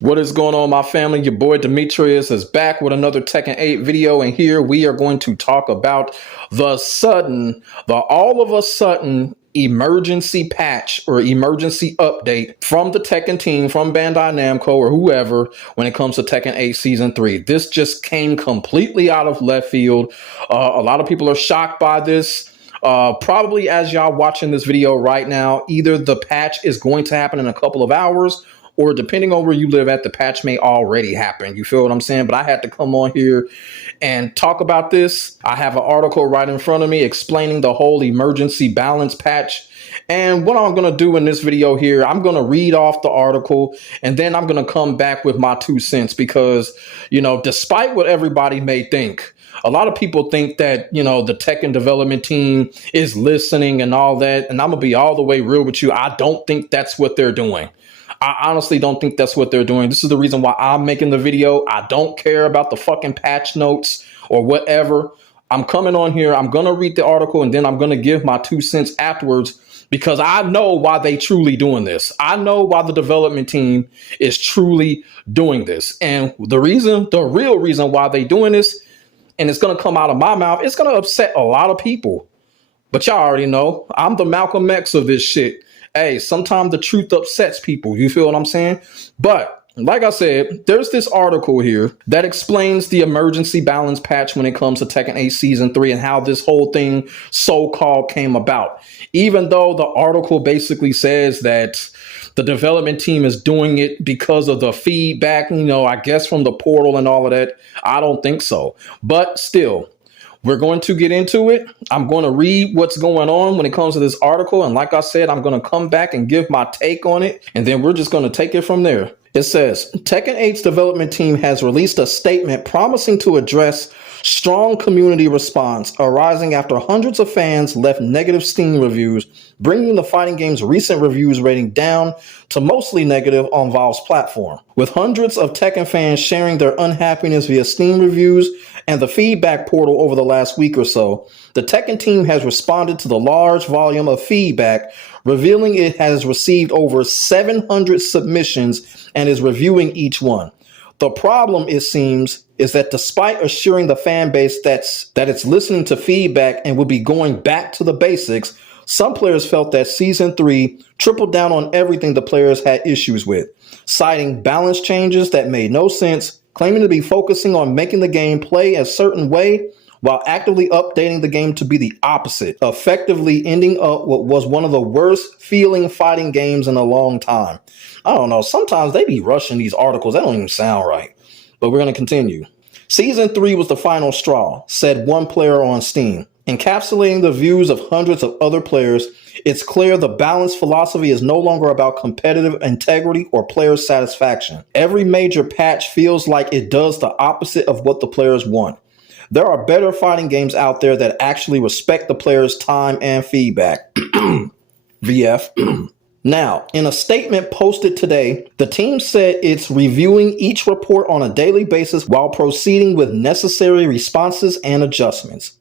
What is going on, my family? Your boy Demetrius is back with another Tekken 8 video, and here we are going to talk about the all of a sudden emergency patch or emergency update from the Tekken team, from Bandai Namco or whoever, when it comes to Tekken 8 Season 3. This just came completely out of left field. A lot of people are shocked by this. Probably as y'all watching this video right now, either the patch is going to happen in a couple of hours, or depending on where you live at, the patch may already happen. You feel what I'm saying? But I had to come on here and talk about this. I have an article right in front of me explaining the whole emergency balance patch. And what I'm going to do in this video here, I'm going to read off the article and then I'm going to come back with my 2 cents because, despite what everybody may think, a lot of people think that, the Tekken development team is listening and all that. And I'm going to be all the way real with you. I don't think that's what they're doing. I honestly don't think that's what they're doing. This is the reason why I'm making the video. I don't care about the fucking patch notes or whatever. I'm coming on here. I'm going to read the article and then I'm going to give my 2 cents afterwards because I know why they truly doing this. I know why the development team is truly doing this. And the real reason why they doing this, and it's going to come out of my mouth, it's going to upset a lot of people. But y'all already know I'm the Malcolm X of this shit. Hey, sometimes the truth upsets people. You feel what I'm saying? But like I said, there's this article here that explains the emergency balance patch when it comes to Tekken 8 Season 3 and how this whole thing so-called came about. Even though the article basically says that the development team is doing it because of the feedback, I guess from the portal and all of that. I don't think so. But still, we're going to get into it. I'm going to read what's going on when it comes to this article. And like I said, I'm going to come back and give my take on it. And then we're just going to take it from there. It says, Tekken 8's development team has released a statement promising to address strong community response arising after hundreds of fans left negative Steam reviews, bringing the fighting game's recent reviews rating down to mostly negative on Valve's platform. With hundreds of Tekken fans sharing their unhappiness via Steam reviews and the feedback portal over the last week or so, the Tekken team has responded to the large volume of feedback, revealing it has received over 700 submissions and is reviewing each one. The problem, it seems, is that despite assuring the fan base that it's listening to feedback and will be going back to the basics, some players felt that Season 3 tripled down on everything the players had issues with, citing balance changes that made no sense, claiming to be focusing on making the game play a certain way while actively updating the game to be the opposite, effectively ending up what was one of the worst feeling fighting games in a long time. I don't know, sometimes they be rushing these articles. That don't even sound right. But we're going to continue. Season 3 was the final straw, said one player on Steam. Encapsulating the views of hundreds of other players, it's clear the balance philosophy is no longer about competitive integrity or player satisfaction. Every major patch feels like it does the opposite of what the players want. There are better fighting games out there that actually respect the players' time and feedback. VF. Now, in a statement posted today, the team said it's reviewing each report on a daily basis while proceeding with necessary responses and adjustments.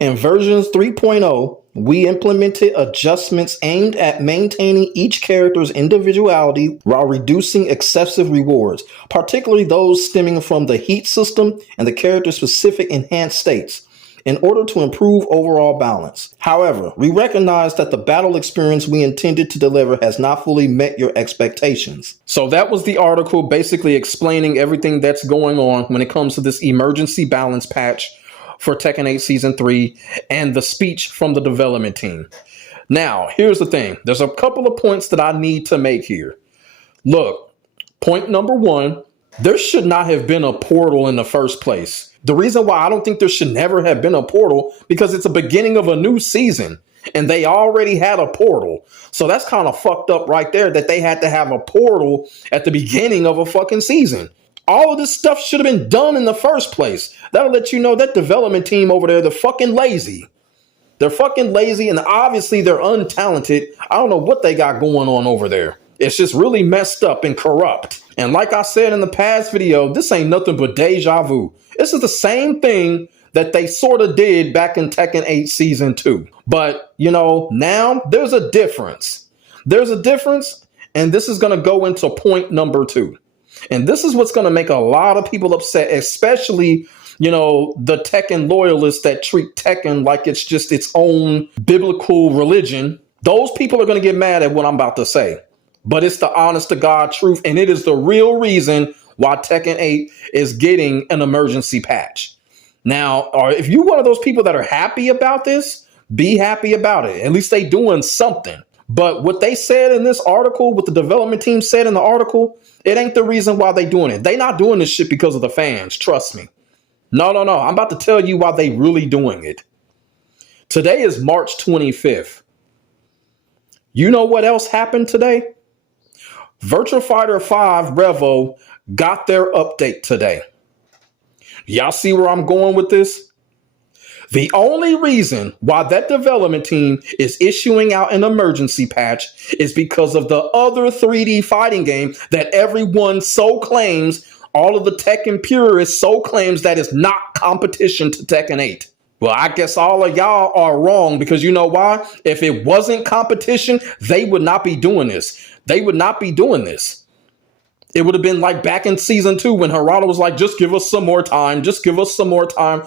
In versions 3.0, we implemented adjustments aimed at maintaining each character's individuality while reducing excessive rewards, particularly those stemming from the heat system and the character-specific enhanced states, in order to improve overall balance. However, we recognize that the battle experience we intended to deliver has not fully met your expectations. So that was the article basically explaining everything that's going on when it comes to this emergency balance patch for Tekken 8 Season 3 and the speech from the development team. Now, here's the thing. There's a couple of points that I need to make here. Look, point number one, there should not have been a portal in the first place. The reason why I don't think there should never have been a portal, because it's the beginning of a new season and they already had a portal. So that's kind of fucked up right there that they had to have a portal at the beginning of a fucking season. All of this stuff should have been done in the first place. That'll let you know that development team over there, they're fucking lazy. They're fucking lazy and obviously they're untalented. I don't know what they got going on over there. It's just really messed up and corrupt. And like I said in the past video, this ain't nothing but deja vu. This is the same thing that they sort of did back in Tekken 8 Season 2. But, now there's a difference. There's a difference, and this is going to go into point number 2. And this is what's going to make a lot of people upset, especially, the Tekken loyalists that treat Tekken like it's just its own biblical religion. Those people are going to get mad at what I'm about to say. But it's the honest to God truth. And it is the real reason why Tekken 8 is getting an emergency patch. Now, if you're one of those people that are happy about this, be happy about it. At least they doing something. But what they said in this article, what the development team said in the article, it ain't the reason why they doing it. They not doing this shit because of the fans. Trust me. No. I'm about to tell you why they really doing it. Today is March 25th. You know what else happened today? Virtua Fighter 5 Revo got their update today. Y'all see where I'm going with this? The only reason why that development team is issuing out an emergency patch is because of the other 3D fighting game that everyone so claims, all of the Tekken purists so claims that is not competition to Tekken 8. Well, I guess all of y'all are wrong, because you know why? If it wasn't competition, they would not be doing this. They would not be doing this. It would have been like back in season 2 when Harada was like, just give us some more time. Just give us some more time.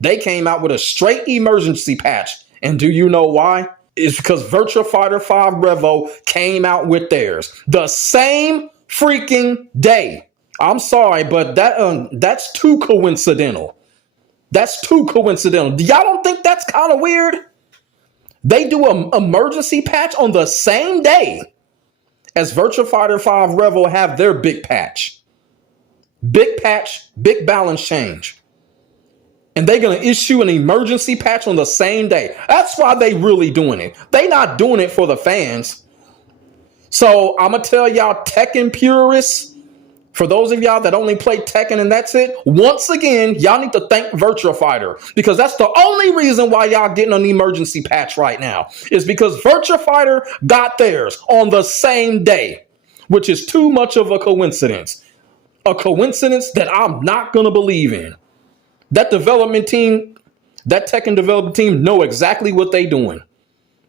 They came out with a straight emergency patch. And do you know why? It's because Virtua Fighter 5 Revo came out with theirs the same freaking day. I'm sorry, but that's too coincidental. That's too coincidental. Y'all don't think that's kind of weird? They do an emergency patch on the same day as Virtua Fighter 5 Revo have their big patch. Big patch, big balance change. And they're going to issue an emergency patch on the same day. That's why they really doing it. They not doing it for the fans. So I'm going to tell y'all Tekken purists, for those of y'all that only play Tekken and that's it, once again, y'all need to thank Virtua Fighter, because that's the only reason why y'all getting an emergency patch right now, is because Virtua Fighter got theirs on the same day, which is too much of a coincidence. A coincidence that I'm not going to believe in. That development team, that Tekken development team know exactly what they doing.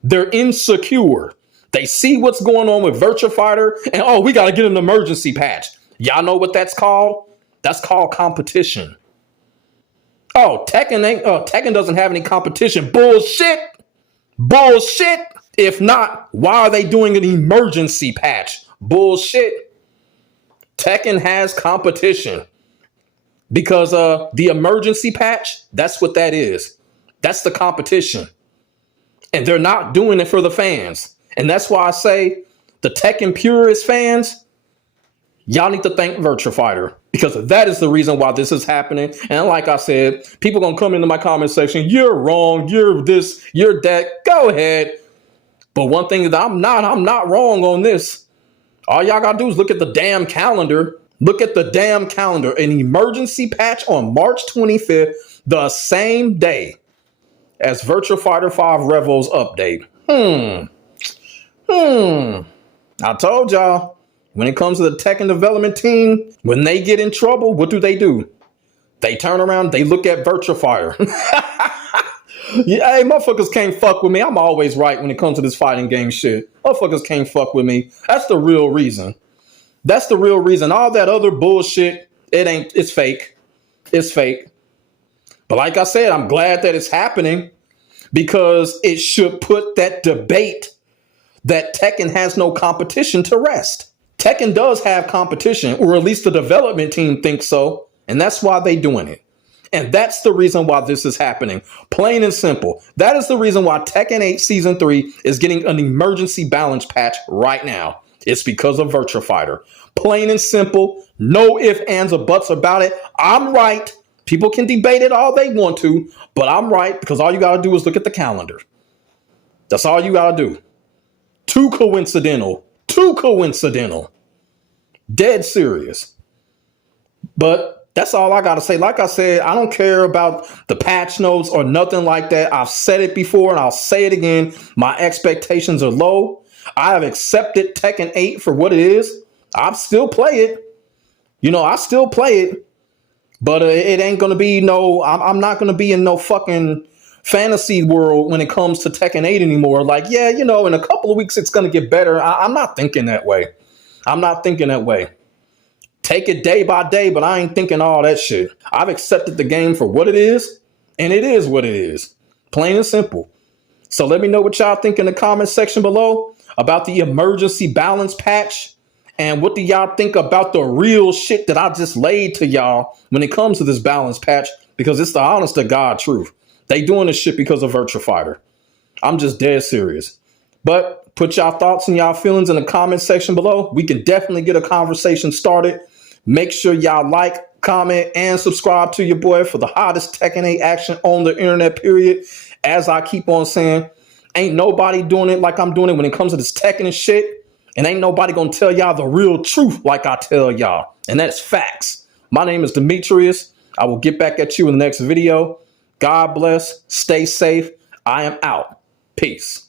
They're insecure. They see what's going on with Virtua Fighter and, we got to get an emergency patch. Y'all know what that's called? That's called competition. Tekken doesn't have any competition. Bullshit. If not, why are they doing an emergency patch? Bullshit. Tekken has competition because the emergency patch, that's what that is. That's the competition. And they're not doing it for the fans. And that's why I say the Tekken purist fans, y'all need to thank Virtua Fighter, because that is the reason why this is happening. And like I said, people going to come into my comment section. You're wrong. You're this, you're that. Go ahead. But one thing that I'm not wrong on this. All y'all got to do is look at the damn calendar. Look at the damn calendar. An emergency patch on March 25th, the same day as Virtua Fighter 5 Revo's update. I told y'all. When it comes to the Tekken development team, when they get in trouble, what do? They turn around, they look at Virtua Fighter. Yeah, hey, motherfuckers can't fuck with me. I'm always right when it comes to this fighting game shit. Motherfuckers can't fuck with me. That's the real reason. That's the real reason. All that other bullshit, it's fake. It's fake. But like I said, I'm glad that it's happening, because it should put that debate that Tekken has no competition to rest. Tekken does have competition, or at least the development team thinks so, and that's why they're doing it. And that's the reason why this is happening. Plain and simple. That is the reason why Tekken 8 Season 3 is getting an emergency balance patch right now. It's because of Virtua Fighter. Plain and simple. No ifs, ands, or buts about it. I'm right. People can debate it all they want to, but I'm right, because all you got to do is look at the calendar. That's all you got to do. Too coincidental. Dead serious. But that's all I got to say. Like I said, I don't care about the patch notes or nothing like that. I've said it before and I'll say it again. My expectations are low. I have accepted Tekken 8 for what it is. I still play it. I still play it. But it ain't going to be I'm not going to be in no fucking fantasy world when it comes to Tekken 8 anymore. Like, in a couple of weeks, it's going to get better. I'm not thinking that way. Take it day by day, but I ain't thinking all that shit. I've accepted the game for what it is, and it is what it is. Plain and simple. So let me know what y'all think in the comment section below about the emergency balance patch. And what do y'all think about the real shit that I just laid to y'all when it comes to this balance patch? Because it's the honest to God truth. They doing this shit because of Virtua Fighter. I'm just dead serious. But put y'all thoughts and y'all feelings in the comment section below. We can definitely get a conversation started. Make sure y'all like, comment, and subscribe to your boy for the hottest Tekken 8 action on the internet, period. As I keep on saying, ain't nobody doing it like I'm doing it when it comes to this Tekken and shit. And ain't nobody gonna tell y'all the real truth like I tell y'all. And that's facts. My name is Demetrius. I will get back at you in the next video. God bless. Stay safe. I am out. Peace.